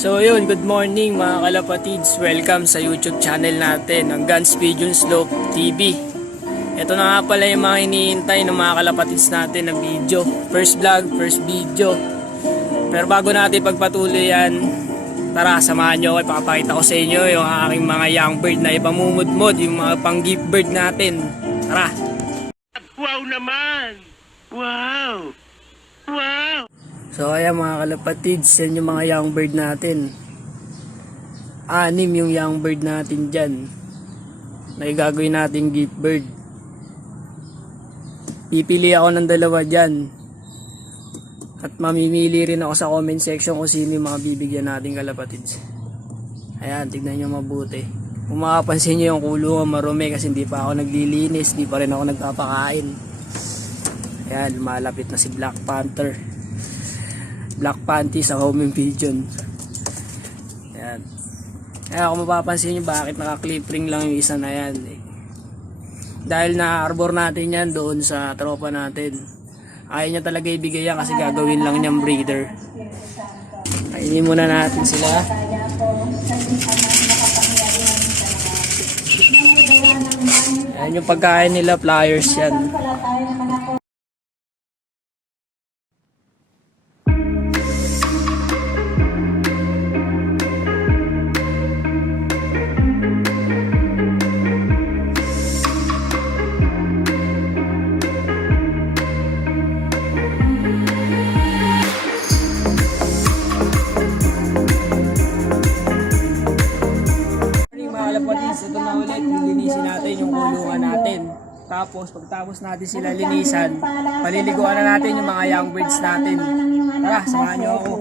So yun, good morning mga kalapatids. Welcome sa YouTube channel natin, ang GAN'S TV. Ito na nga pala yung mga hinihintay ng mga kalapatids natin na video. First vlog, first video. Pero bago natin pagpatuloy yan, tara samahan nyo ako. Ipapakita ko sa inyo yung aking mga young bird na ipamumudmod, yung mga pang gift bird natin. Tara! Wow naman! Wow! Wow! So ayan mga kalapatids, yan yung mga young bird natin. 6 yung young bird natin dyan na gagawin natin gift bird. Pipili ako ng 2 dyan. At mamimili rin ako sa comment section kung sino yung mga bibigyan natin kalapatids. Ayan, tignan nyo mabuti. Kung makapansin nyo yung kulungan marumi kasi hindi pa ako naglilinis, hindi pa rin ako nagpapakain. Ayan, lumalapit na si Black Panther. Black Panty sa home invasion. Ayan. Kaya kung mapapansin nyo bakit naka-clip ring lang yung isa na yan. Dahil na-arbor natin yan doon sa tropa natin. Ayaw niya talaga ibigay yan kasi gagawin lang niyang breeder. Kainin muna natin sila. Ayan yung pagkain nila, pliers yan. Ito na ulit, linisin natin yung kulungan natin. Tapos, pagtapos natin sila linisan, paliliguan na natin yung mga young birds natin. Tara, samahan nyo ako.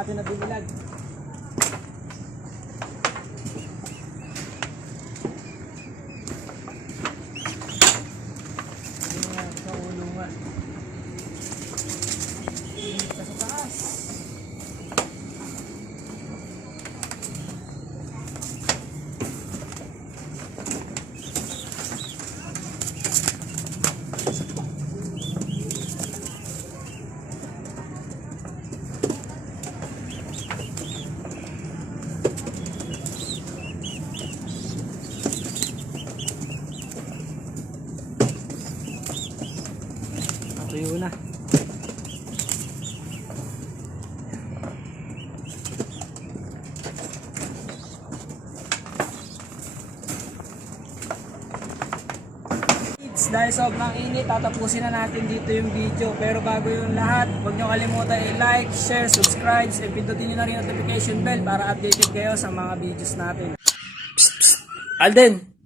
natin na binilag. Ayan, sa ulungan. Dito sa taas. Tuyo na. Dahil sobrang init, tatapusin na natin dito yung video. Pero bago yung lahat, huwag nyo kalimutan i-like, share, subscribe, and pindutin nyo na rin notification bell para updated kayo sa mga videos natin. Psst, psst. Alden!